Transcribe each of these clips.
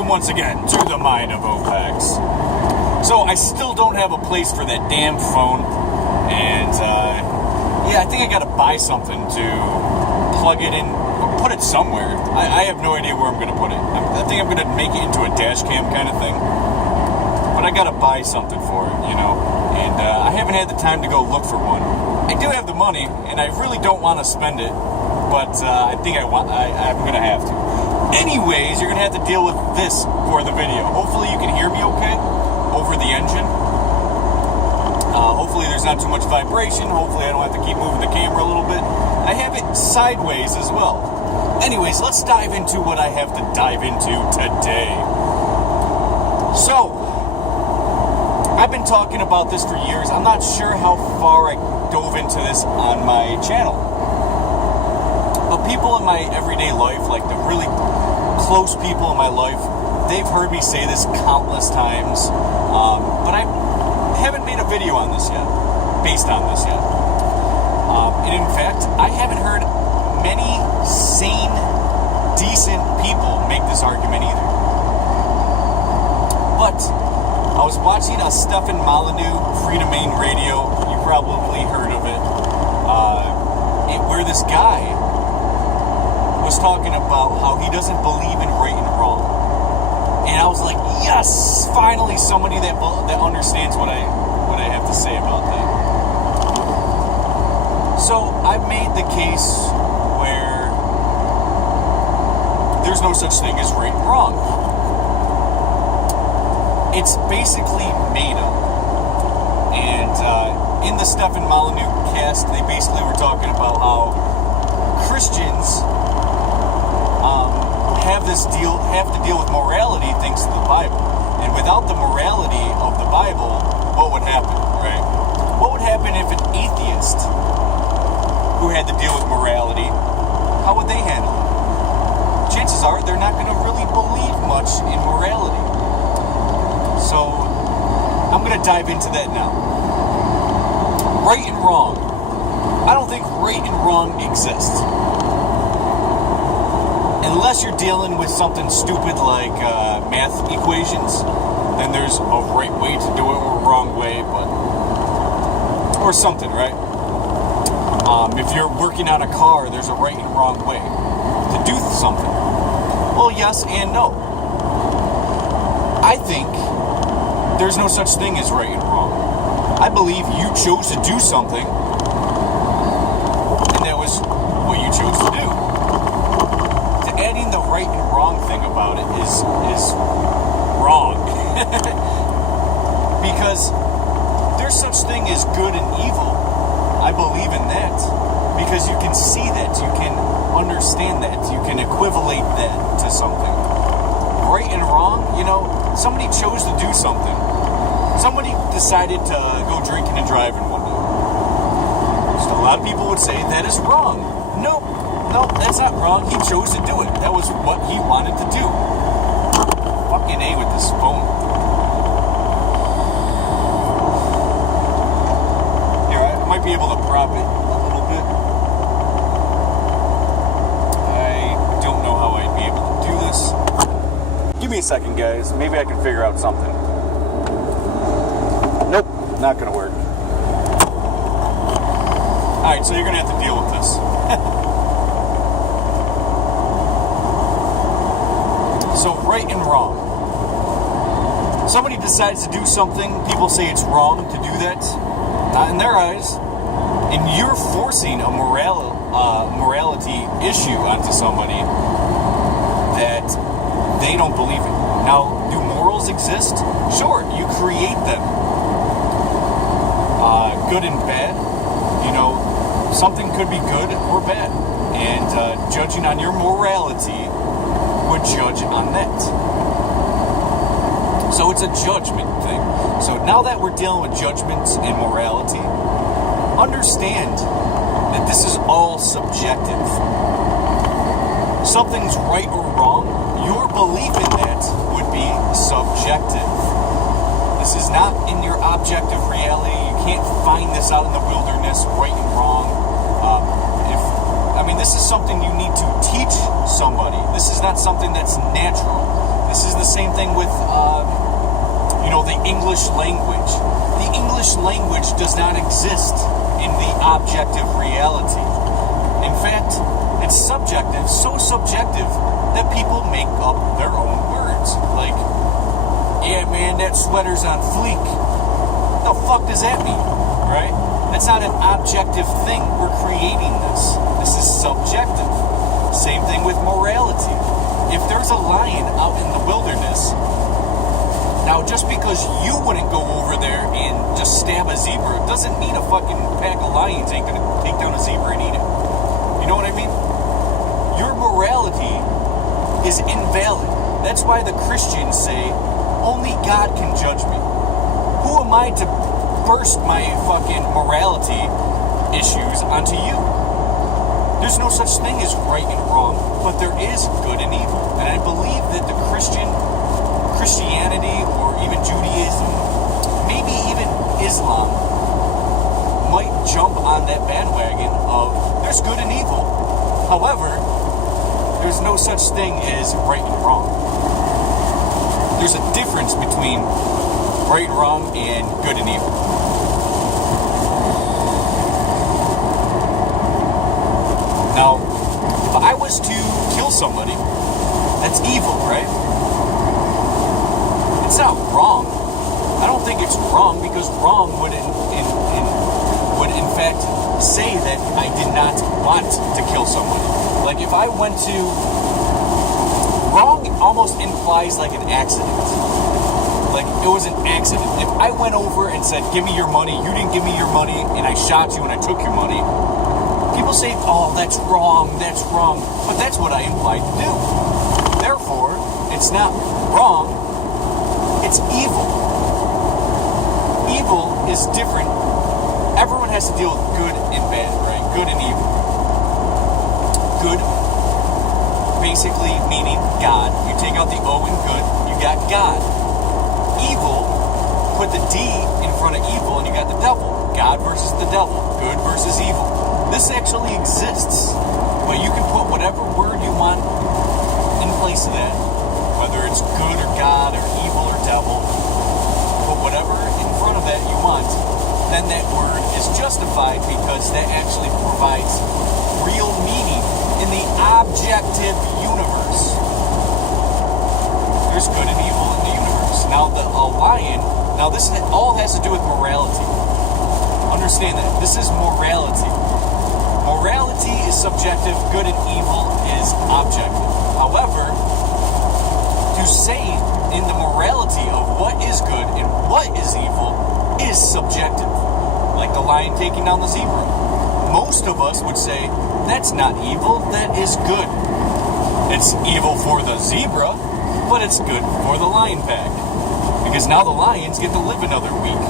Welcome once again to the mind of Opex. So I still don't have a place for that damn phone, and I think I gotta buy something to plug it in or put it somewhere. I have no idea where I'm gonna put it. I think I'm gonna make it into a dash cam kind of thing, but I gotta buy something for it, and I haven't had the time to go look for one. I do have the money, and I really don't want to spend it, but I think I'm gonna have to. Anyways, you're going to have to deal with this for the video. Hopefully you can hear me okay over the engine. Hopefully there's not too much vibration. Hopefully I don't have to keep moving the camera a little bit. I have it sideways as well. Anyways, let's dive into what I have to dive into today. So, I've been talking about this for years. I'm not sure how far I dove into this on my channel. But people in my everyday life, like the really close people in my life, they've heard me say this countless times, but I haven't made a video on this yet, based on this yet. And in fact, I haven't heard many sane, decent people make this argument either. But I was watching a Stefan Molyneux Freedom Main Radio. You probably heard of it, where this guy was talking about how he doesn't believe in right and wrong, and I was like, yes, finally somebody that understands what I have to say about that. So I've made the case where there's no such thing as right and wrong. It's basically made up. And in the Stefan Molyneux cast, they basically were talking about how Christians have to deal with morality thanks to the Bible. And without the morality of the Bible, what would happen, right? What would happen if an atheist who had to deal with morality, how would they handle it? Chances are they're not going to really believe much in morality. So, I'm going to dive into that now. Right and wrong. I don't think right and wrong exists. Unless you're dealing with something stupid like math equations, then there's a right way to do it or a wrong way, or something, right? If you're working on a car, there's a right and wrong way to do something. Well, yes and no. I think there's no such thing as right and wrong. I believe you chose to do something, and that was what you chose to do. Adding the right and wrong thing about it is wrong. Because there's such thing as good and evil. I believe in that. Because you can see that, you can understand that, you can equivalate that to something. Right and wrong, somebody chose to do something. Somebody decided to go drinking and driving one day. So a lot of people would say that is wrong. No, that's not wrong. He chose to do it. That was what he wanted to do. Fucking A with this phone. Here, I might be able to prop it a little bit. I don't know how I'd be able to do this. Give me a second, guys. Maybe I can figure out something. Nope, not gonna work. Alright, so you're gonna have to deal with this. So, right and wrong. Somebody decides to do something, people say it's wrong to do that. Not in their eyes. And you're forcing a morality issue onto somebody that they don't believe in. Now, do morals exist? Sure, you create them. Good and bad. Something could be good or bad. And judging on your morality would judge on that. So it's a judgment thing. So now that we're dealing with judgment and morality, understand that this is all subjective. Something's right or wrong, your belief in that would be subjective. This is not in your objective reality. You can't find this out in the wilderness, right and wrong. This is something you need to teach somebody. This is not something that's natural. This is the same thing with, the English language. The English language does not exist in the objective reality. In fact, it's subjective, so subjective that people make up their own words. Like, yeah, man, that sweater's on fleek. What the fuck does that mean, right? That's not an objective thing. We're creating this. This is subjective. Same thing with morality. If there's a lion out in the wilderness, now just because you wouldn't go over there and just stab a zebra doesn't mean a fucking pack of lions ain't gonna take down a zebra and eat it. You know what I mean? Your morality is invalid. That's why the Christians say, only God can judge me. Who am I to burst my fucking morality issues onto you? There's no such thing as right and wrong, but there is good and evil. And I believe that the Christianity or even Judaism, maybe even Islam, might jump on that bandwagon of there's good and evil. However, there's no such thing as right and wrong. There's a difference between right and wrong and good and evil. Now, if I was to kill somebody, that's evil, right? It's not wrong. I don't think it's wrong because wrong would in fact say that I did not want to kill somebody. Like if I went to wrong almost implies like an accident. Like it was an accident. If I went over and said, give me your money, you didn't give me your money, and I shot you and I took your money, people say, oh, that's wrong. But that's what I implied to do. Therefore, it's not wrong, it's evil. Evil is different. Everyone has to deal with good and bad, right? Good and evil. Good, basically meaning God. You take out the O in good, you got God. Evil, put the D in front of evil and you got the devil. God versus the devil. Good versus evil. This actually exists, but you can put whatever word you want in place of that, whether it's good or God or evil or devil, put whatever in front of that you want, then that word is justified because that actually provides real meaning in the objective universe. There's good and evil in the universe. Now this all has to do with morality. Understand that. This is morality. Morality is subjective, good and evil is objective. However, to say in the morality of what is good and what is evil is subjective. Like the lion taking down the zebra. Most of us would say, that's not evil, that is good. It's evil for the zebra, but it's good for the lion pack. Because now the lions get to live another week.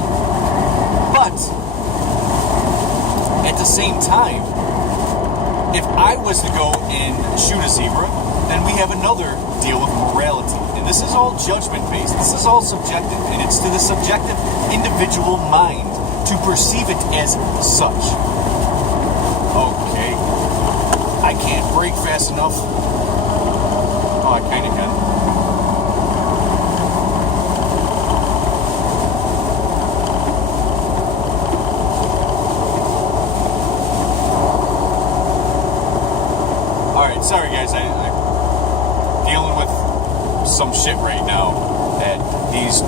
But, at the same time, if I was to go and shoot a zebra, then we have another deal with morality. And this is all judgment-based. This is all subjective. And it's to the subjective individual mind to perceive it as such. Okay. I can't brake fast enough. Oh, I kind of can. Alright, sorry guys, I'm dealing with some shit right now that these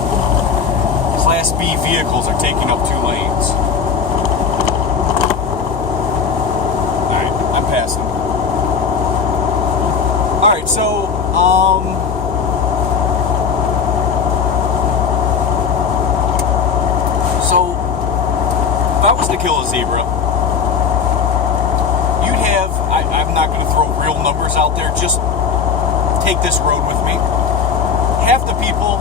Class B vehicles are taking up 2 lanes. Alright, I'm passing. Alright, so, if I was to kill a zebra, you'd have, I'm not going to throw real numbers out there, just take this road with me. Half the people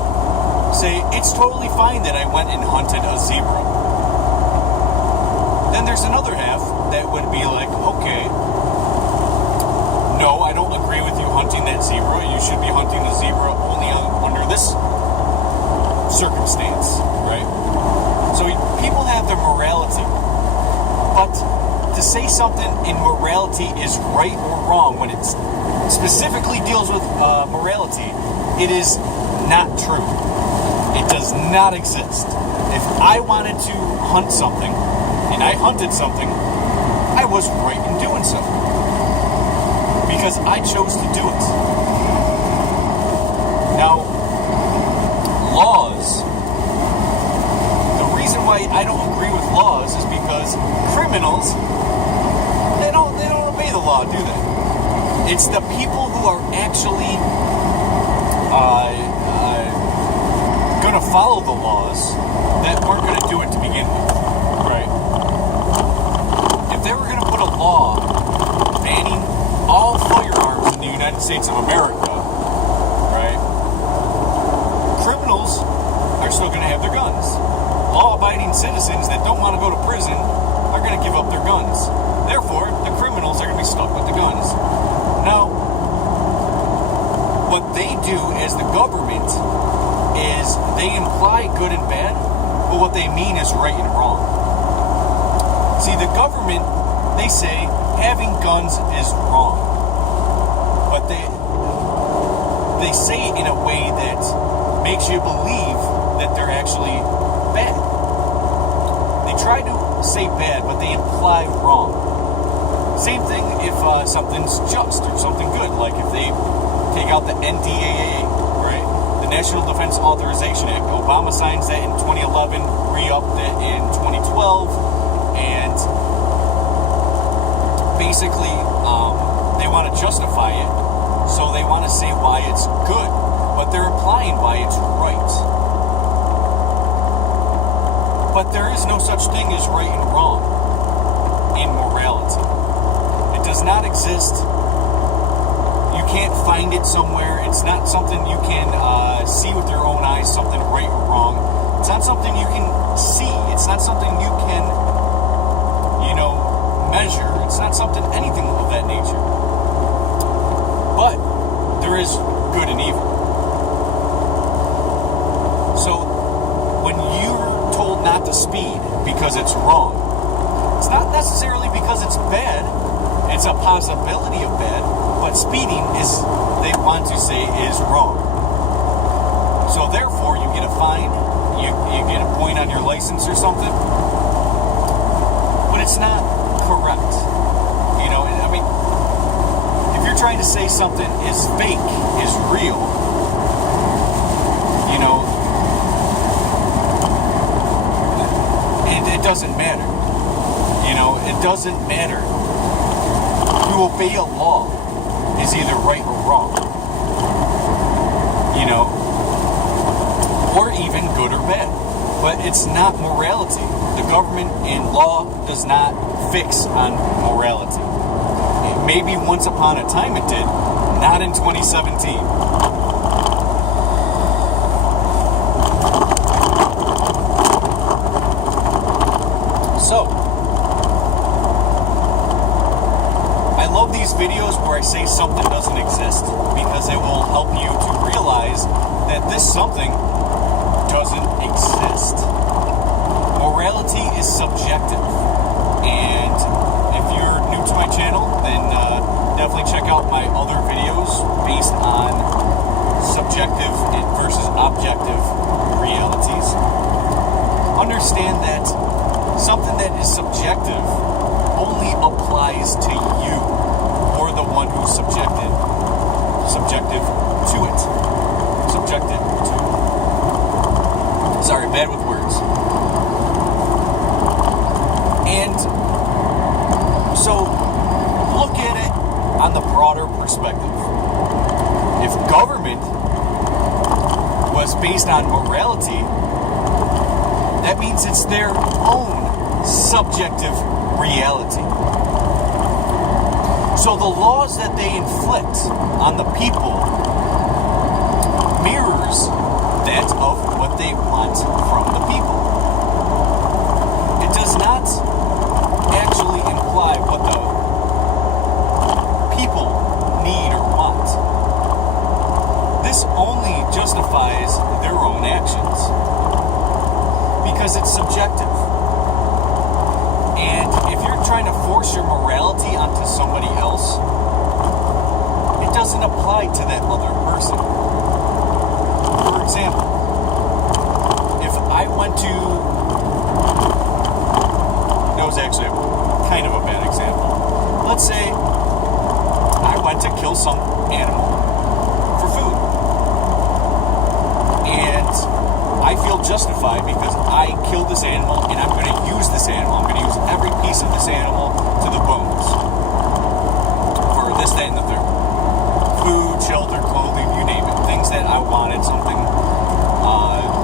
say, it's totally fine that I went and hunted a zebra. Then there's another half that would be like, okay, no, I don't agree with you hunting that zebra. You should be hunting the zebra only under this circumstance, right? So people have their morality. But to say something in morality is right or wrong when it's specifically deals with morality, it is not true. It does not exist. If I wanted to hunt something, and I hunted something, I was right in doing so. Because I chose to do it. Now, laws, the reason why I don't agree with laws is because criminals, they don't obey the law, do they? It's the people who are actually going to follow the laws that weren't going to do it to begin with, right? If they were going to put a law banning all firearms in the United States of America, right? Criminals are still going to have their guns. Law-abiding citizens that don't want to go to prison are going to give up their guns. Therefore, the criminals are going to be stuck with the guns. Now, what they do as the government is they imply good and bad, but what they mean is right and wrong. See, the government, they say having guns is wrong, but they say it in a way that makes you believe that they're actually bad. They try to say bad, but they imply wrong. Same thing if something's just or something good, like if they take out the NDAA, right? The National Defense Authorization Act. Obama signs that in 2011, re-upped it in 2012, and basically they want to justify it, so they want to say why it's good, but they're implying why it's right. But there is no such thing as right and wrong in morality. It does not exist. You can't find it somewhere. It's not something you can see with your own eyes, something right or wrong. It's not something you can see. It's not something you can, measure. It's not something, anything of that nature. But there is good and evil. So when you're told not to speed because it's wrong, it's not necessarily because it's bad. It's a possibility of bad, but speeding is, they want to say, is wrong. So therefore, you get a fine, you get a point on your license or something, but it's not correct. If you're trying to say something is fake, is real, it doesn't matter. It doesn't matter. To obey a law is either right or wrong. Or even good or bad. But it's not morality. The government and law does not fix on morality. Maybe once upon a time it did, not in 2017. So, I love these videos where I say something doesn't exist, because it will help you to realize that this something doesn't exist. Morality is subjective, and if you're new to my channel, then definitely check out my other videos based on subjective versus objective realities. Understand that something that is subjective only applies to you, or the one who's subjective to it. Subjected to. Sorry, bad with words. And so, look at it on the broader perspective. If government was based on morality, that means it's their own subjective reality. So the laws that they inflict on the people mirrors that of what they want from the people. It does not actually imply what the people need or want. This only justifies their own actions, because it's subjective. And if you're trying to force your morality onto somebody else, it that other person. For example, if I went to... That was actually kind of a bad example. Let's say I went to kill some animal for food. And I feel justified because I killed this animal and I'm going to use this animal. I'm going to use every piece of this animal to the bones. For this, that, and the third. Food, shelter, clothing, you name it. Things that I wanted, something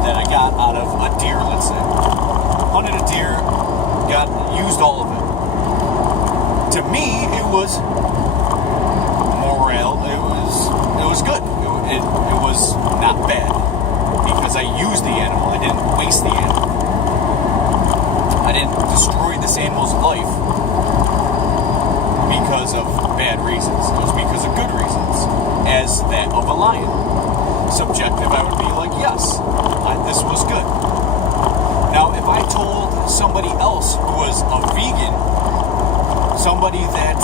that I got out of a deer, let's say. Hunted a deer, used all of it. To me, it was moral. It was good. It was not bad because I used the animal. I didn't waste the animal. I didn't destroy this animal's life because of bad reasons. It was because of good reasons, as that of a lion. Subjective, I would be like, yes, this was good. Now, if I told somebody else who was a vegan, somebody that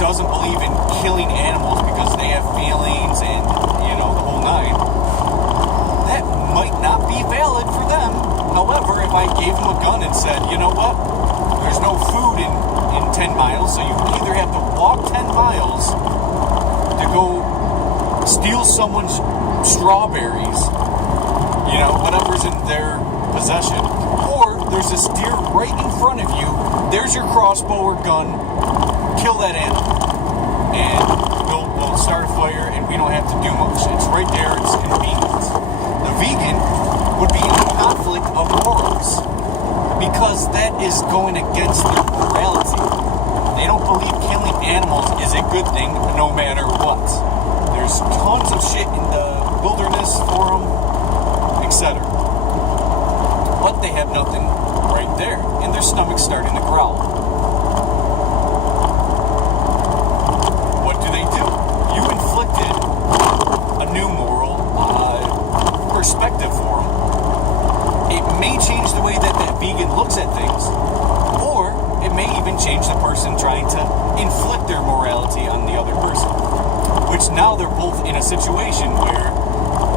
doesn't believe in killing animals because they have feelings and, the whole nine, that might not be valid for them. However, if I gave them a gun and said, you know what, there's no food in 10 miles, so you either have to walk 10 miles to go steal someone's strawberries, whatever's in their possession, or there's this deer right in front of you, there's your crossbow or gun, kill that animal, and we'll start a fire and we don't have to do much. It's right there, it's convenient. The vegan would be in a conflict of morals because that is going against their morality. They don't believe killing animals is a good thing no matter what. There's tons of shit in the wilderness for them, etc. But they have nothing right there, and their stomach's starting to growl. What do? You inflicted a new moral perspective for them. It may change the way that vegan looks at things, or it may even change the person trying to inflict their morality on the other person. Which now they're both in a situation where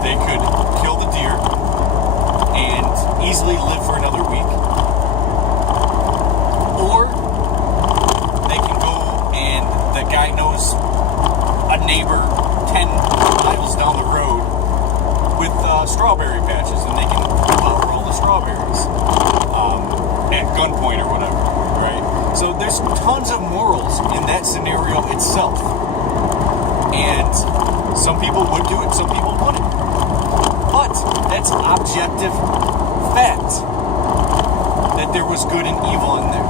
they could kill the deer and easily live for another week, or they can go and the guy knows a neighbor 10 miles down the road with strawberry patches, and they can devour all the strawberries at gunpoint or whatever, right? So there's tons of morals in that scenario itself. And some people would do it, some people wouldn't. But that's objective fact that there was good and evil in there.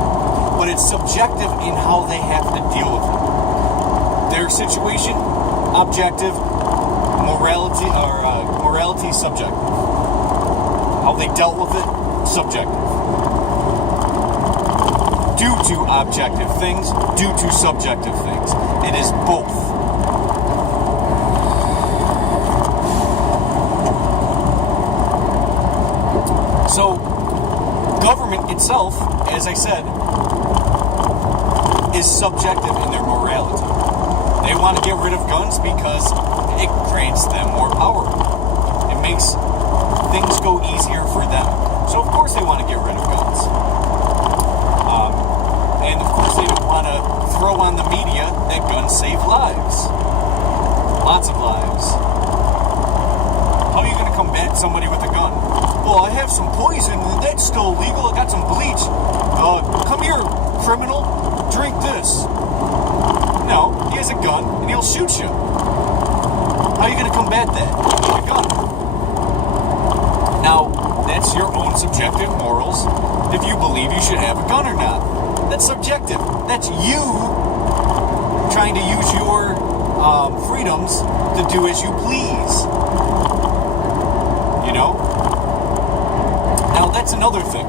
But it's subjective in how they have to deal with it. Their situation, objective, morality, subjective. How they dealt with it, subjective. Due to objective things, due to subjective things. It is both. So, government itself, as I said, is subjective in their morality. They want to get rid of guns because it grants them more power. It makes things go easier for them. So, of course, they want to get rid of guns. And, of course, they don't want to throw on the media that guns save lives. Lots of lives. How are you going to combat somebody with a gun? Well, I have some poison, and that's still illegal. I got some bleach. Come here, criminal. Drink this. No, he has a gun, and he'll shoot you. How are you going to combat that? With a gun. Now, that's your own subjective morals if you believe you should have a gun or not. That's subjective. That's you trying to use your freedoms to do as you please. Now, that's another thing.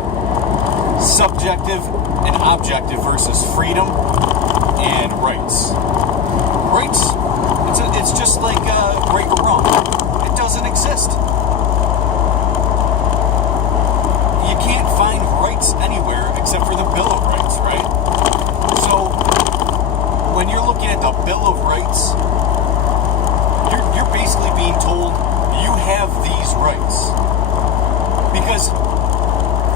Subjective and objective versus freedom and rights. Rights, it's just like right or wrong. It doesn't exist. You can't find rights anywhere except for the Bill of Rights, right? So, when you're looking at the Bill of Rights, rights? Because,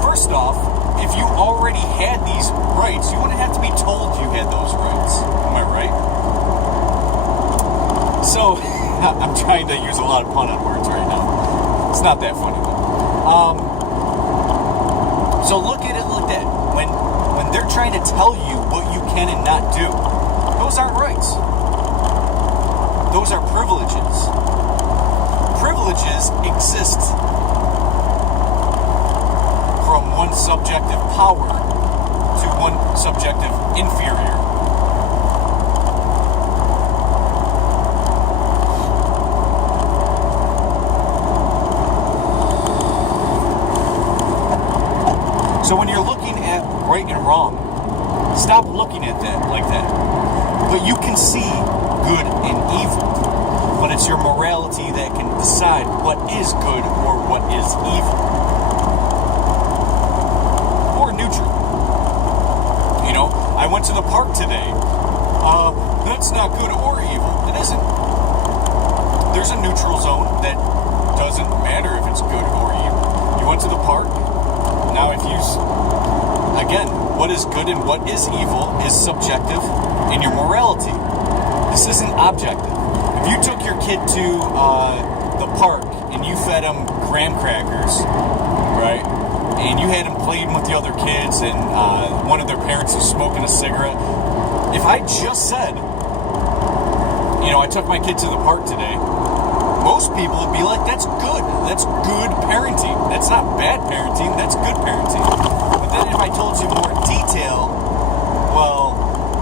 first off, if you already had these rights, you wouldn't have to be told you had those rights. Am I right? So, I'm trying to use a lot of pun on words right now. It's not that funny, though. So look at it like that. When they're trying to tell you what you can and not do, those aren't rights. Those are privileges. Privileges exist from one subjective power to one subjective inferior. So when you're looking at right and wrong, stop looking at that like that. But you can see good and evil. But it's your morality that can decide what is good or what is evil. Or neutral. You know, I went to the park today. That's not good or evil. It isn't. There's a neutral zone that doesn't matter if it's good or evil. You went to the park. Now if you... Again, what is good and what is evil is subjective in your morality. This isn't objective. If you took your kid to the park and you fed him graham crackers, right, and you had him playing with the other kids and one of their parents was smoking a cigarette, if I just said, you know, I took my kid to the park today, most people would be like, that's good. That's good parenting. That's not bad parenting. That's good parenting. But then if I told you more detail, well,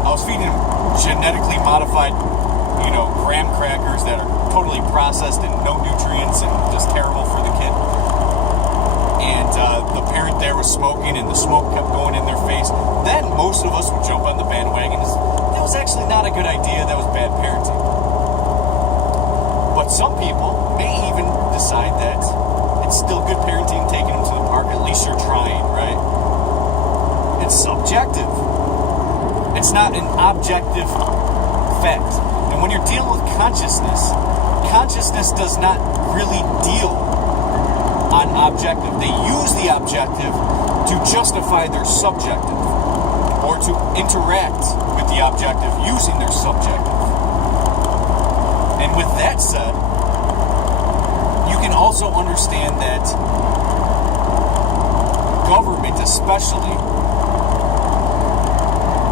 I was feeding him genetically modified, you know, graham crackers that are totally processed and no nutrients and just terrible for the kid. And the parent there was smoking and the smoke kept going in their face. Then most of us would jump on the bandwagon. That was actually not a good idea. That was bad parenting. But some people may even decide that it's still good parenting taking them to the park. At least you're trying, right? It's subjective. It's not an objective fact. And when you're dealing with consciousness, consciousness does not really deal on objective. They use the objective to justify their subjective or to interact with the objective using their subjective. And with that said, you can also understand that government especially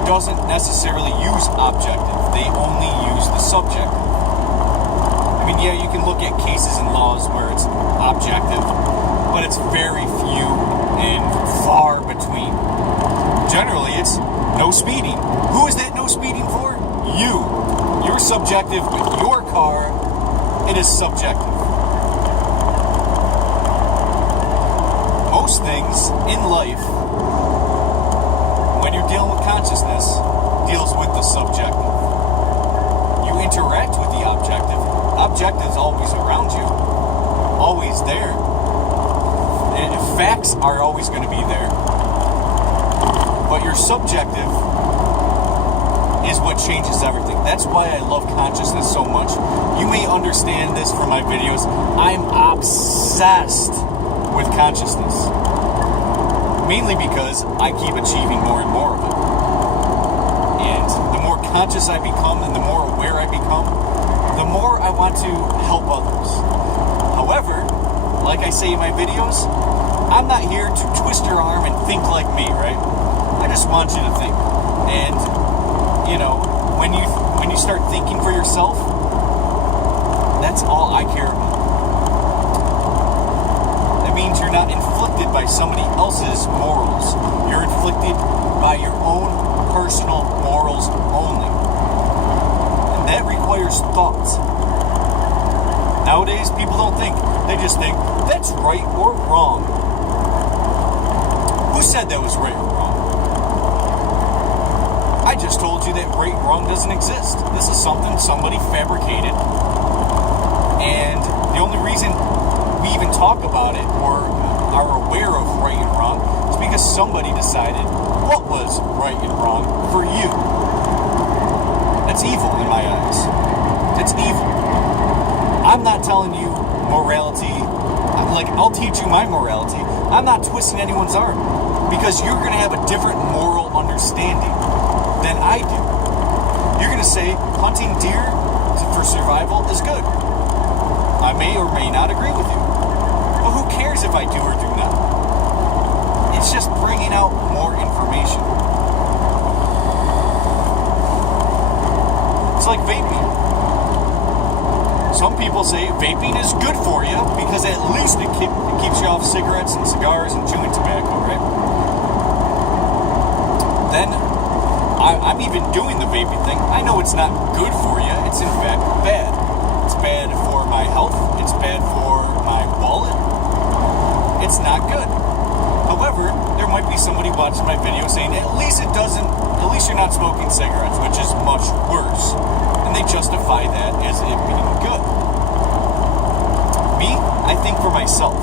doesn't necessarily use objective. They only use the subjective. I mean, yeah, you can look at cases and laws where it's objective, but it's very few and far between. Generally, it's no speeding. Who is that no speeding for? You. You're subjective with your car. It is subjective. Most things in life, when you're dealing with consciousness, deals with the subjective. You interact with the objective. Objective is always around you, always there. And facts are always going to be there. But your subjective is what changes everything. That's why I love consciousness so much. You may understand this from my videos. I'm obsessed with consciousness. Mainly because I keep achieving more and more of it. And the more conscious I become and the more aware I become, the more I want to help others. However, like I say in my videos, I'm not here to twist your arm and think like me, right? I just want you to think. And you know, when you start thinking for yourself, that's all I care about. That means you're not inflicted by somebody else's morals. You're inflicted by your own personal morals only. And that requires thought. Nowadays, people don't think. They just think, that's right or wrong. Who said that was right or wrong? I just told you that right and wrong doesn't exist. This is something somebody fabricated. And the only reason we even talk about it or are aware of right and wrong is because somebody decided what was right and wrong for you. That's evil in my eyes. It's evil. I'm not telling you morality. like, I'll teach you my morality. I'm not twisting anyone's arm because you're going to have a different moral understanding than I do. You're going to say hunting deer for survival is good. I may or may not agree with you. But who cares if I do or do not? It's just bringing out more information. It's like vaping. Some people say vaping is good for you because at least it keeps you off cigarettes and cigars and chewing tobacco, right? Then I'm even doing the vaping thing. I know it's not good for you. It's in fact bad. It's bad for my health. It's bad for my wallet. It's not good. However, there might be somebody watching my video saying, at least you're not smoking cigarettes, which is much worse. And they justify that as it being good. Me, I think for myself.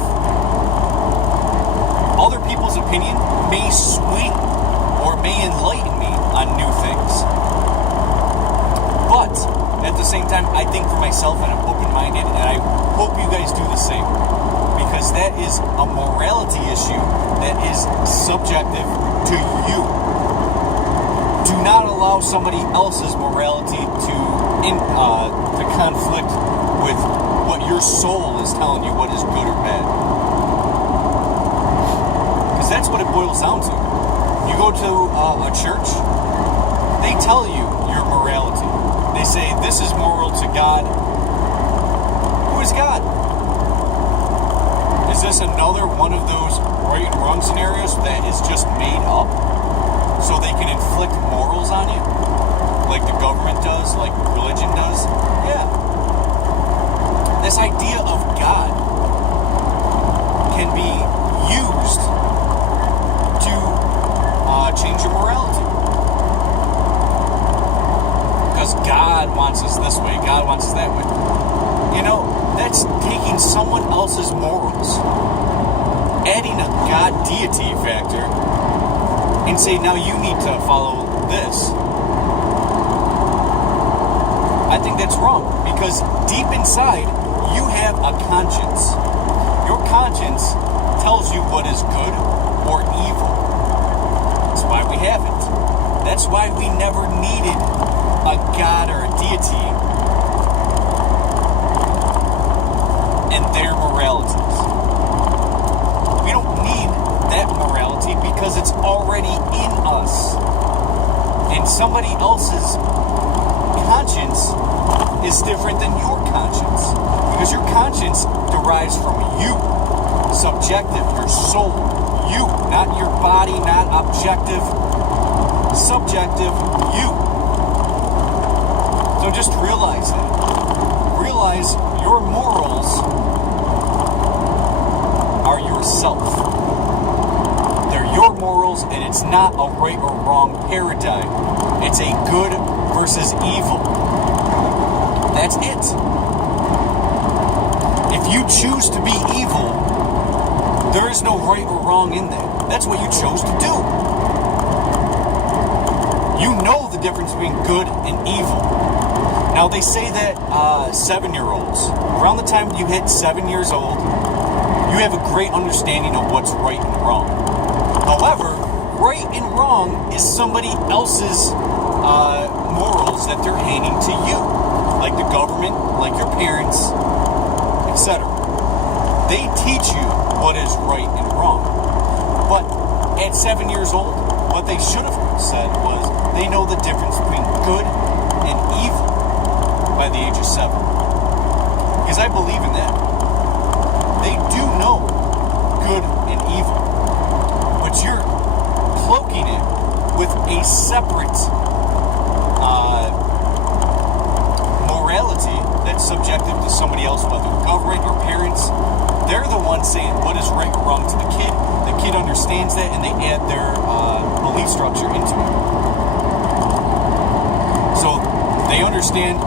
Other people's opinion may swing or may enlighten me on new things. But at the same time, I think for myself and I'm open-minded, and I hope you guys do the same. Because that is a morality issue that is subjective to you. Do not allow somebody else's morality to conflict with what your soul is telling you what is good or bad. Because that's what it boils down to. You go to a church, they tell you your morality. They say, this is moral to God. Who is God? Is this another one of those right and wrong scenarios that is just made up so they can inflict morals on you? Like the government does, like religion does? Yeah. This idea of God can be used to change your morality. Because God wants us this way, God wants us that way. You know, that's taking someone else's morals, adding a God deity factor, and say, now you need to follow this. I think that's wrong, because deep inside, you have a conscience. Your conscience tells you what is good or evil. That's why we have it. That's why we never needed a God or a deity and their moralities. We don't need that morality because it's already in us. And somebody else's conscience is different than your conscience. Because your conscience derives from you. Subjective, your soul. You, not your body, not objective. Subjective, you. So just realize that. Realize your morals are yourself. They're your morals, and it's not a right or wrong paradigm. It's a good versus evil. That's it. If you choose to be evil, there is no right or wrong in that. That's what you chose to do. You know the difference between good and evil. Now, they say that 7-year-olds, around the time you hit 7 years old, you have a great understanding of what's right and wrong. However, right and wrong is somebody else's morals that they're handing to you. Like the government, like your parents, etc. They teach you what is right and wrong. But at 7 years old, what they should have said was they know the difference between good and evil by the age of 7. Because I believe in that. They do know good and evil. But you're cloaking it with a separate morality that's subjective to somebody else, whether government or parents. They're the ones saying what is right or wrong to the kid. The kid understands that, and they add their belief structure into it. So they understand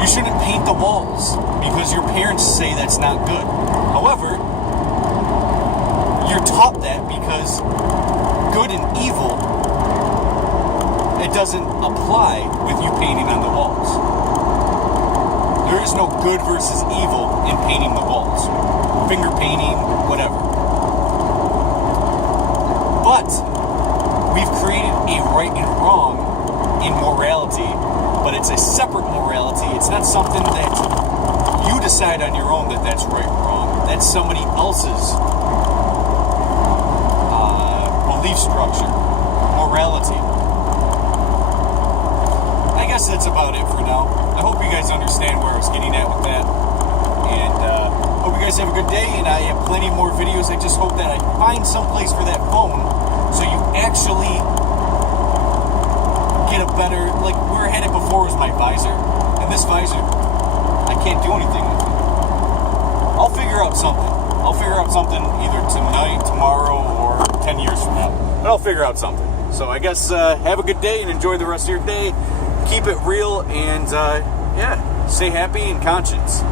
you shouldn't paint the walls because your parents say that's not good. However, you're taught that because good and evil, it doesn't apply with you painting on the walls. There is no good versus evil in painting the walls. finger painting, whatever. But we've created a right and wrong in morality, but it's a separate morality. It's not something that you decide on your own that that's right or wrong. That's somebody else's belief structure, morality. I guess that's about it for now. I hope you guys understand where I was getting at with that. And hope you guys have a good day, and I have plenty more videos. I just hope that I find some place for that phone so you actually get a better, like where I had it before was my visor, and this visor, I can't do anything with it. I'll figure out something. I'll figure out something either tonight, tomorrow, or 10 years from now. But I'll figure out something. So I guess have a good day and enjoy the rest of your day. Keep it real and, yeah, stay happy and conscious.